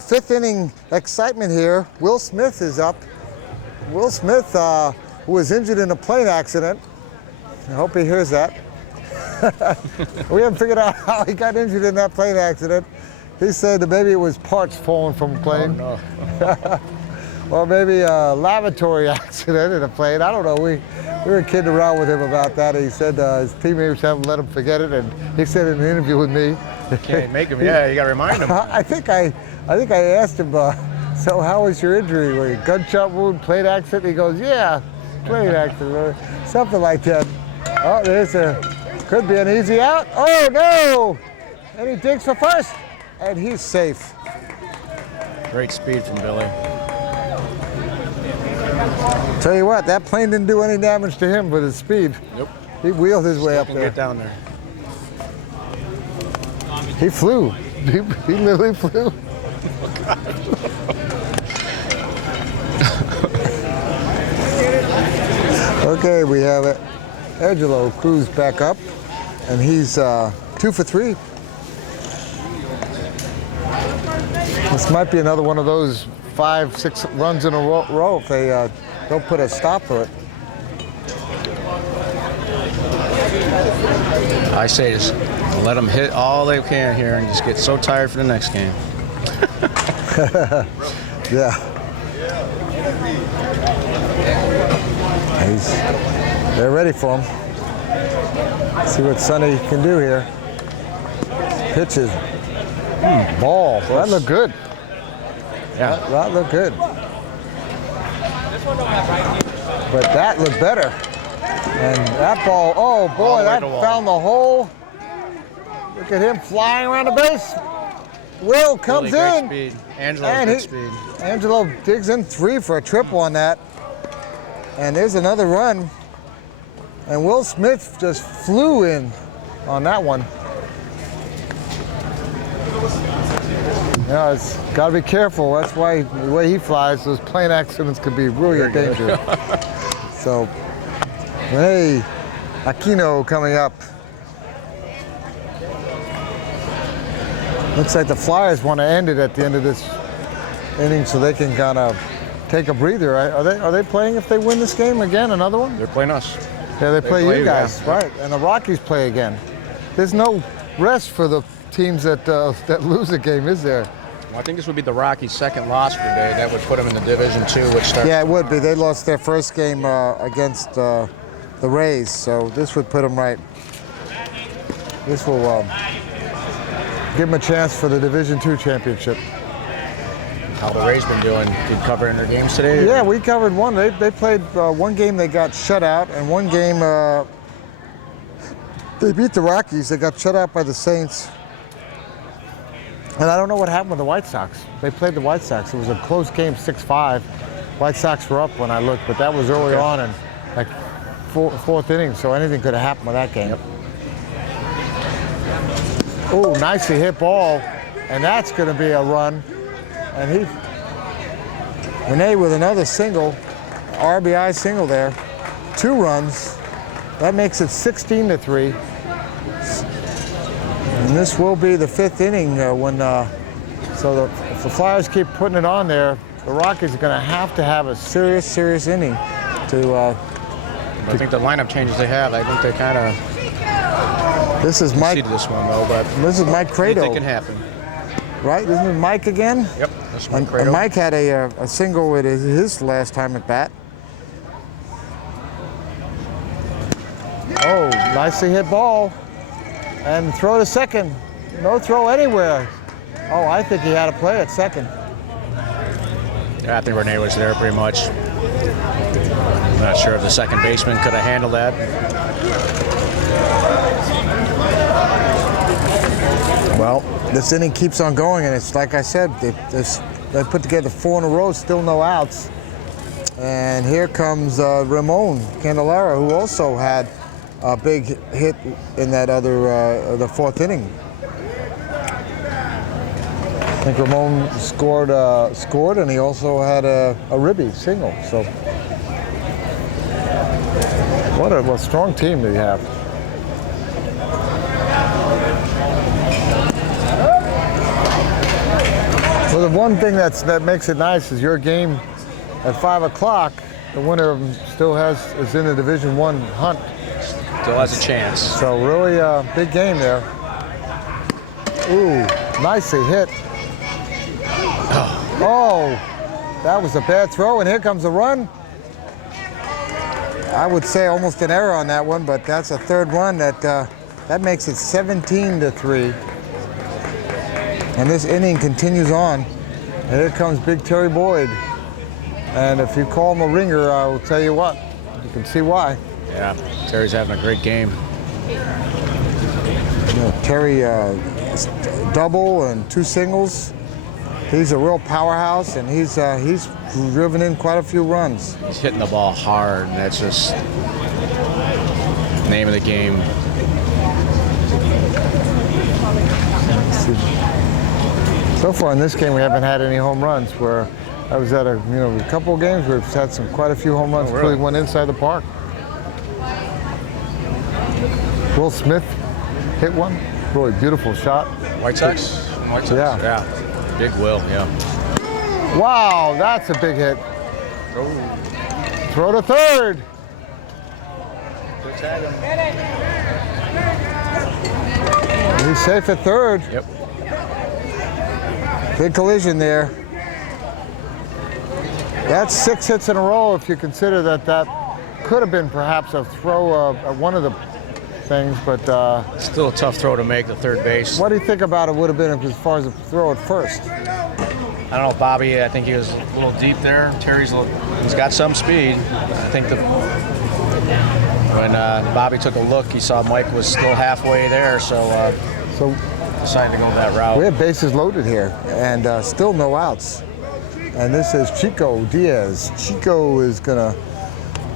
fifth inning excitement here. Will Smith is up. Will Smith, who was injured in a plane accident. I hope he hears that. We haven't figured out how he got injured in that plane accident. He said that maybe it was parts falling from a plane. Oh, no. Or maybe a lavatory accident in a plane. I don't know. We were kidding around with him about that. He said his teammates haven't let him forget it, and he said in an interview with me. Can't make him. Yeah, you got to remind him. I think I asked him. So how was your injury? Were you gunshot wound, plane accident? He goes, yeah, plane accident, or something like that. Oh, could be an easy out. Oh no! And he digs for first, and he's safe. Great speed from Billy. Tell you what, that plane didn't do any damage to him with his speed. Nope. He wheeled his way up there. Get down there. He flew. He literally flew. Okay, we have it. Angelo Cruz back up, and he's 2 for 3. This might be another one of those 5-6 runs in a row if they don't put a stop for it. I say just let them hit all they can here and just get so tired for the next game. Yeah. They're ready for him. See what Sonny can do here. Pitches. Ball. That looked good. Yeah. That looked good. But that looked better. And that ball, oh boy, that found the hole. Look at him flying around the base. Will comes really in. Great speed. Angelo's good speed. Angelo digs in 3 for a triple on that. And there's another run. And Will Smith just flew in on that one. Yeah, it's got to be careful. That's why the way he flies, those plane accidents could be really a danger. So, hey, Aquino coming up. Looks like the Flyers want to end it at the end of this inning so they can kind of take a breather. Right? Are they playing if they win this game again? Another one? They're playing us. Yeah, they play you guys, right? And the Rockies play again. There's no rest for the teams that lose a game, is there? Well, I think this would be the Rockies' second loss for the day. That would put them in the Division II, which starts. Yeah, it would be. They lost their first game against the Rays, so this would put them right. This will give them a chance for the Division II championship. How the Rays been doing? Did cover in their games today? Yeah, we covered one. They played one game. They got shut out, and one game they beat the Rockies. They got shut out by the Saints. And I don't know what happened with the White Sox. They played the White Sox. It was a close game, 6-5. White Sox were up when I looked, but that was early on in like fourth inning, so anything could have happened with that game. Yep. Oh, nicely hit ball, and that's going to be a run. And Renee with another single, RBI single there, 2 runs. That makes it 16-3. And this will be the 5th inning if the Flyers keep putting it on there, the Rockies are going to have a serious inning to. I think the lineup changes they have. I think they kind of. This is Mike. This one though, but this is Mike Credo. I think it can happen. Right? Isn't it Mike again? Yep. That's Mike Credo. And Mike had a single with his last time at bat. Oh, nicely hit ball. And throw to second. No throw anywhere. Oh, I think he had a play at second. Yeah, I think Renee was there pretty much. I'm not sure if the second baseman could have handled that. Well, this inning keeps on going, and it's like I said, they put together 4 in a row, still no outs. And here comes Ramon Candelaria, who also had a big hit in that other, the 4th inning. I think Ramon scored, and he also had a ribby single. So, what a strong team they have. Well, the one thing that makes it nice is your game at 5 o'clock. The winner of them still is in the Division I hunt. Still has a chance. So really big game there. Ooh, nicely hit. Oh, that was a bad throw, and here comes a run. I would say almost an error on that one, but that's a third run that makes it 17-3. And this inning continues on. And here comes Big Terry Boyd. And if you call him a ringer, I will tell you what, you can see why. Yeah, Terry's having a great game. You know, Terry double and 2 singles. He's a real powerhouse, and he's driven in quite a few runs. He's hitting the ball hard, and that's just the name of the game. So far in this game, we haven't had any home runs. Where I was at a couple of games where we've had quite a few home runs. Oh, really? Went inside the park. Will Smith hit one. Really beautiful shot. White Sox? White Sox? Yeah. Yeah. Big Will, yeah. Wow, that's a big hit. Oh. Throw to third. Good tag him. He's safe at third. Yep. Big collision there. That's 6 hits in a row if you consider that could have been perhaps a throw at one of the things, but Still a tough throw to make, the third base. what do you think about it would have been as far as a throw at first? I don't know, Bobby, I think he was a little deep there. Terry's he's got some speed. I think when Bobby took a look, he saw Mike was still halfway there, so decided to go that route. We have bases loaded here, and still no outs. And this is Chico Diaz. Chico is gonna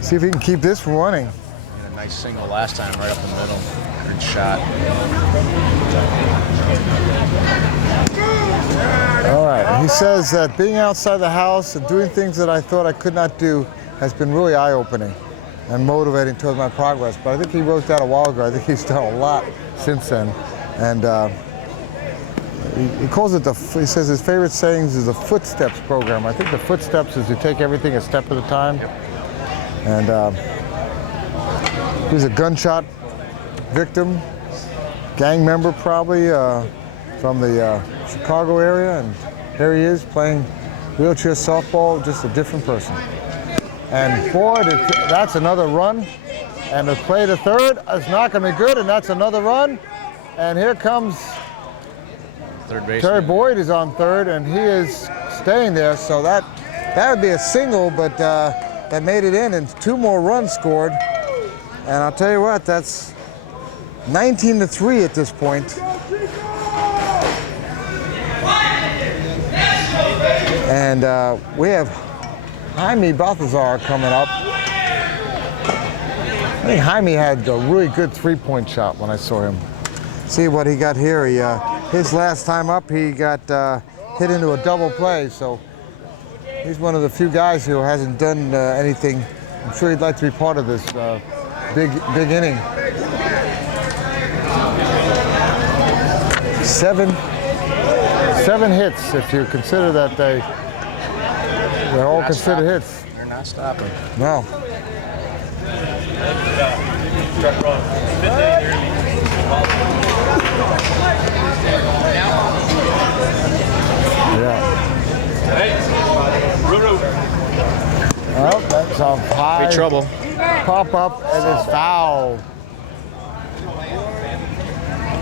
see if he can keep this from running. A nice single last time, right up the middle. Good shot. All right, he says that being outside the house and doing things that I thought I could not do has been really eye-opening and motivating towards my progress. But I think he wrote that a while ago. I think he's done a lot since then. And he calls it he says his favorite sayings is the footsteps program. I think the footsteps is you take everything a step at a time. And he's a gunshot victim, gang member probably from the Chicago area. And here he is playing wheelchair softball, just a different person. And boy, that's another run. And the play to third is not going to be good, and that's another run. And here comes Third base. Terry Boyd is on third, and he is staying there. So that would be a single, but that made it in, and 2 more runs scored. And I'll tell you what, that's 19-3 at this point. And we have Jaime Balthazar coming up. I think Jaime had a really good 3-point shot when I saw him. See what he got here. His last time up, he got hit into a double play. So he's one of the few guys who hasn't done anything. I'm sure he'd like to be part of this big inning. 7 hits, if you consider that they're all considered hits. They're not stopping. No. Yeah. Well, that's a high Big trouble. pop up, and it's foul.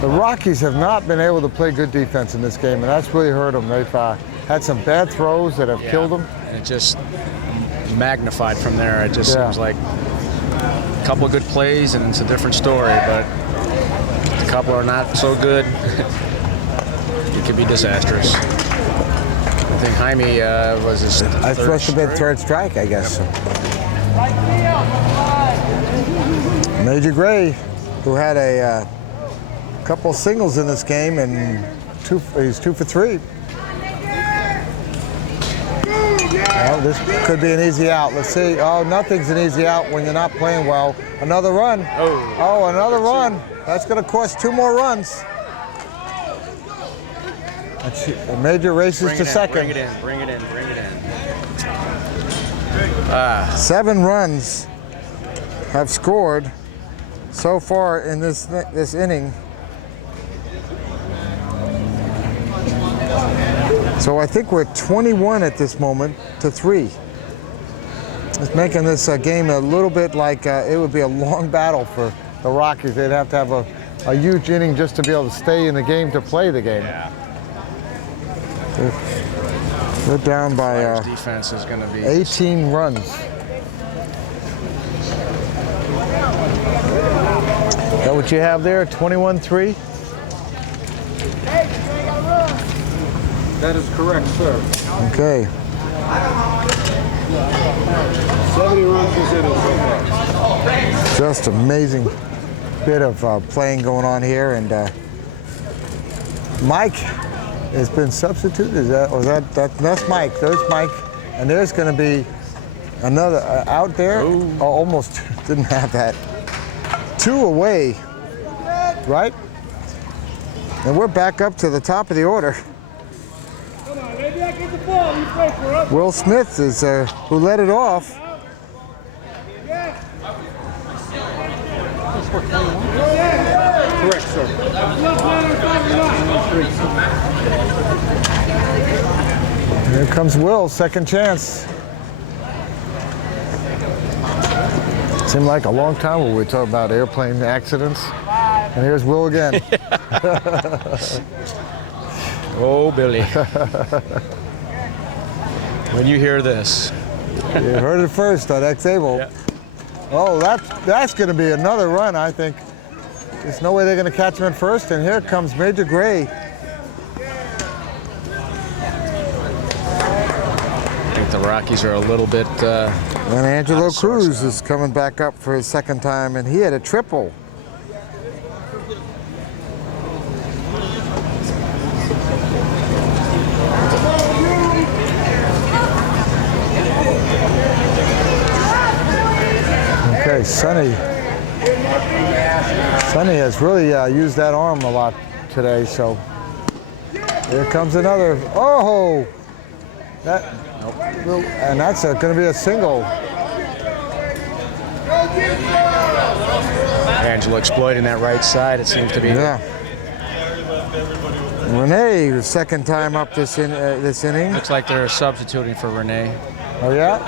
The Rockies have not been able to play good defense in this game, and that's really hurt them. They've had some bad throws that have killed them. And it just magnified from there. It just seems like a couple of good plays, and it's a different story, but a couple are not so good. It could be disastrous. I think Jaime was his I supposed to be third strike, I guess. Major Gray, who had a couple singles in this game, and he's 2 for 3. Well, this could be an easy out. Let's see. Oh, nothing's an easy out when you're not playing well. Another run. Oh, another run. That's going to cost 2 more runs. A major races to second. Bring it in, bring it in, bring it in. 7 runs have scored so far in this inning. So I think we're 21 at this moment to 3. It's making this game a little bit like it would be a long battle for the Rockies. They'd have to have a huge inning just to be able to stay in the game to play the game. Yeah. They're down by defense is going to be 18 runs. Is that what you have there? 21-3? That is correct, sir. Okay. 70 runs presented so far. Just amazing bit of playing going on here, and Mike has been substituted. That's Mike? There's Mike, and there's going to be another out there. Oh, almost didn't have that. 2 away, right? And we're back up to the top of the order. Come on, maybe I get the ball. You play for us. Will Smith is who led it off. Correct, sir. Here comes Will, second chance. Seemed like a long time when we were talking about airplane accidents. And here's Will again. Oh, Billy. When you hear this. You heard it first on X-Able. Yeah. Oh, that's going to be another run, I think. There's no way they're going to catch him at first, and here comes Major Gray. I think the Rockies are a little bit... And Angelo Cruz is coming back up for his second time, and he had a triple. Okay, Sonny has really used that arm a lot today, so here comes another. Oh, that, nope. And that's going to be a single. Angelo exploiting that right side, it seems to be. Yeah. Renee, the second time up this inning. Looks like they're substituting for Renee. Oh, yeah?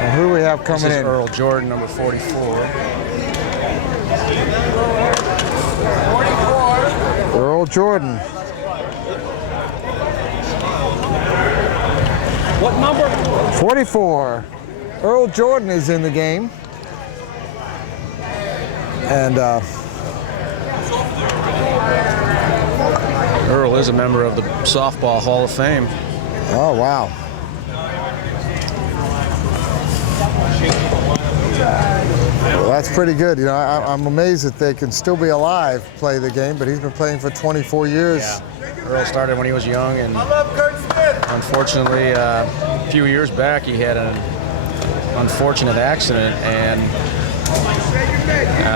And who do we have coming This is in? Earl Jordan, number 44. Earl Jordan. What number? 44. Earl Jordan is in the game. And Earl is a member of the Softball Hall of Fame. oh, wow. Well, that's pretty good. You know, I'm amazed that they can still be alive, play the game, but he's been playing for 24 years. Yeah. Earl started when he was young, and unfortunately, a few years back, he had an unfortunate accident. And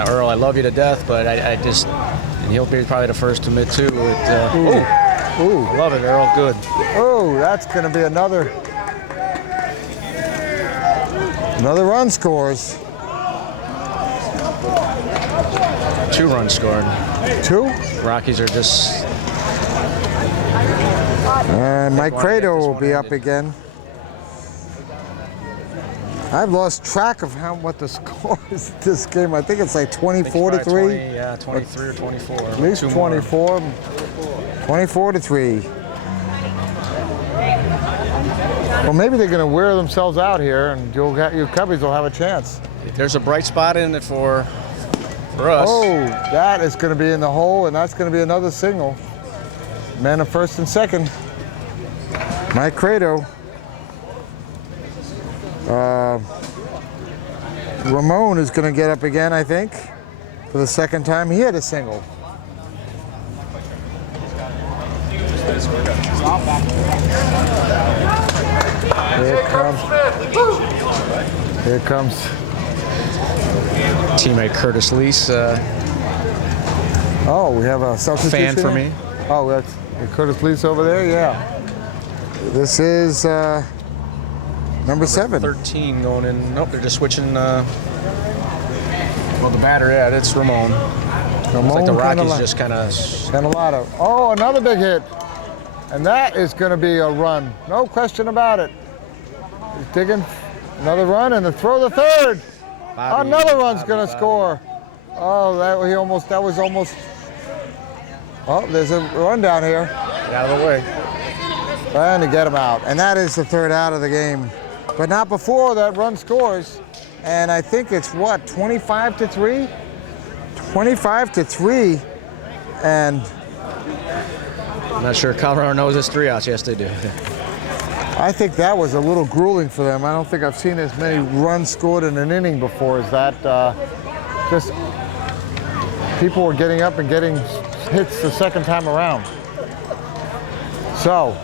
Earl, I love you to death, but I just, and he'll be probably the first to admit too. Ooh. Love it, Earl. Good. Oh, that's going to be another run scores. 2 runs scored. 2? Rockies are just. And Mike wanna get Credo this will one be up ended. again. I've lost track of what the score is this game. I think it's like 24 to 3. 20, yeah, 23 or 24. At least 2 more. 24 to 3. Well, maybe they're going to wear themselves out here, and your Cubbies will have a chance. There's a bright spot in it for us. Oh, that is going to be in the hole, and that's going to be another single. Men of first and second. Mike Credo. Ramon is going to get up again, I think, for the second time. He had a single. Here comes Teammate Curtis Lease, oh, we have a substitution. fan for here? me. Oh, Curtis Lease over there, yeah. This is number 7. 13 going in. Nope, they're just switching. Well, the batter, yeah, it's Ramon. Looks like the Rockies just kind of. Canalado. Oh, another big hit. And that is going to be a run. No question about it. He's digging another run and the throw the third. Another run's going to score. Oh, that was almost. Oh, there's a run down here. Get out of the way. Trying to get him out. And that is the third out of the game. But not before that run scores. And I think it's what, 25-3? 25-3. And I'm not sure Colorado knows it's 3 outs. Yes, they do. I think that was a little grueling for them. I don't think I've seen as many runs scored in an inning before as that. Just people were getting up and getting hits the second time around. So,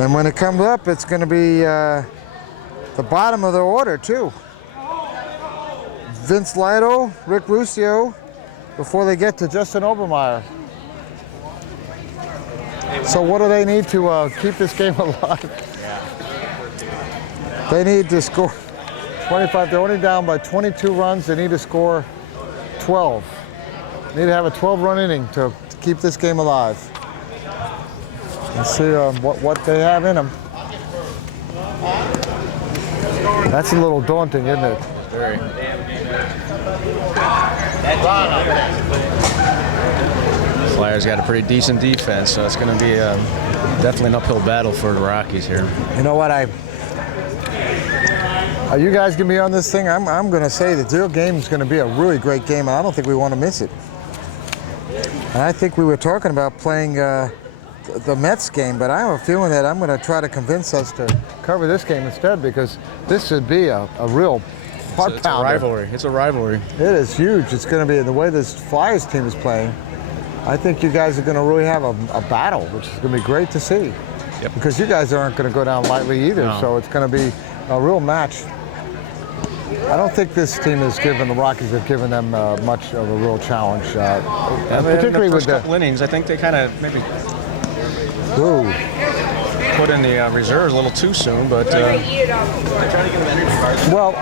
and when it comes up, it's going to be the bottom of the order, too. Vince Lido, Rick Ruscio, before they get to Justin Obermeyer. So what do they need to keep this game alive? They need to score 25. They're only down by 22 runs. They need to score 12. They need to have a 12-run inning to keep this game alive. Let's see what they have in them. That's a little daunting, isn't it? Very. Flyers got a pretty decent defense, so it's going to be definitely an uphill battle for the Rockies here. You know what? Are you guys going to be on this thing? I'm going to say that their game is going to be a really great game, and I don't think we want to miss it. And I think we were talking about playing the Mets game, but I have a feeling that I'm going to try to convince us to cover this game instead, because this should be a real heart pounder. It's a rivalry. It's a rivalry. It is huge. It's going to be the way this Flyers team is playing. I think you guys are going to really have a battle, which is going to be great to see. Yep. Because you guys aren't going to go down lightly either, No. so it's going to be a real match. I don't think this team has given the Rockies have given them much of a real challenge, particularly in the with first couple innings. I think they kind of maybe Ooh. put in the reserves a little too soon, but Well,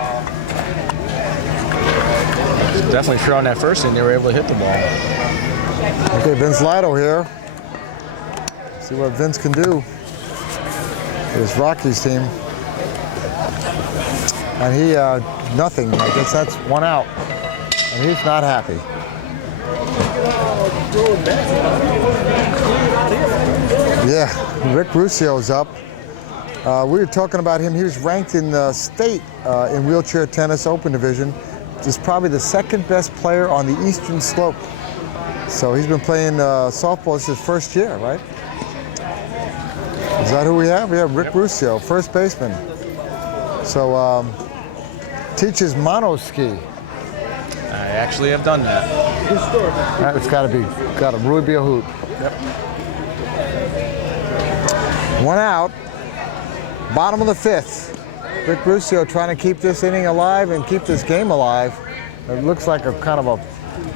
definitely throughout that first inning they were able to hit the ball. okay, Vince Lido here. See what Vince can do with his Rockies team. And he, nothing. I guess that's 1 out. And he's not happy. Yeah, Rick Ruscio's up. We were talking about him. He was ranked in the state in wheelchair tennis open division. Just probably the second best player on the eastern slope. So he's been playing softball. It's his first year, right? Is that who we have? We have Rick Ruscio, first baseman. So teaches monoski. I actually have done that. It's got to really be a hoot. Yep. 1 out, bottom of the 5th. Rick Ruscio trying to keep this inning alive and keep this game alive. It looks like a kind of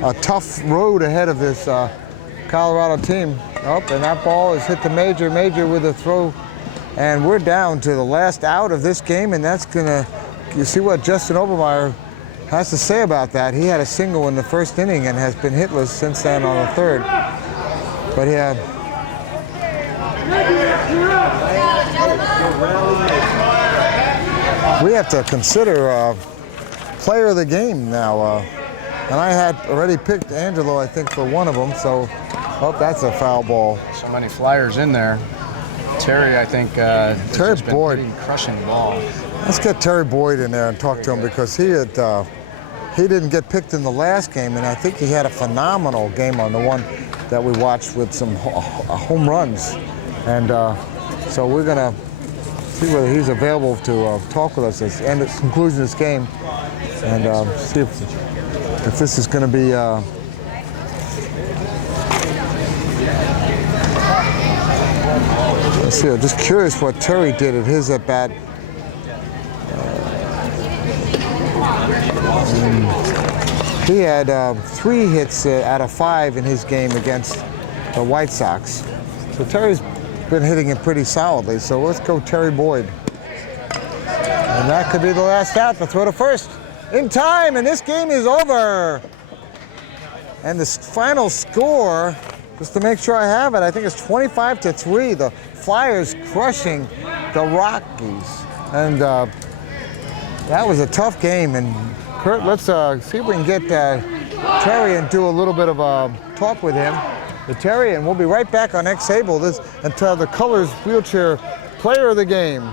a tough road ahead of this Colorado team. Oh, and that ball is hit the major with a throw. And we're down to the last out of this game, and that's gonna, you see what Justin Obermeyer has to say about that. He had a single in the first inning and has been hitless since then on the third. But yeah. We have to consider player of the game now. And I had already picked Angelo, I think, for one of them, so, oh, that's a foul ball. So many Flyers in there. Terry, I think, Terry has been Boyd. hitting crushing the ball. Let's get Terry Boyd in there and talk to him, because he didn't get picked in the last game, and I think he had a phenomenal game on the one that we watched with some home runs. And so we're gonna see whether he's available to talk with us at the conclusion of this game, and see if this is going to be. Let's see. I'm just curious what Terry did at his at bat. He had 3 hits out of 5 in his game against the White Sox. So Terry's been hitting it pretty solidly, so let's go Terry Boyd. And that could be the last out to throw to first. In time, and this game is over. And the final score, just to make sure I have it, I think it's 25-3. The Flyers crushing the Rockies. And that was a tough game. And Kurt, let's see if we can get Terry and do a little bit of a talk with him. Terry, and we'll be right back on X-Able until the Colors Wheelchair Player of the Game.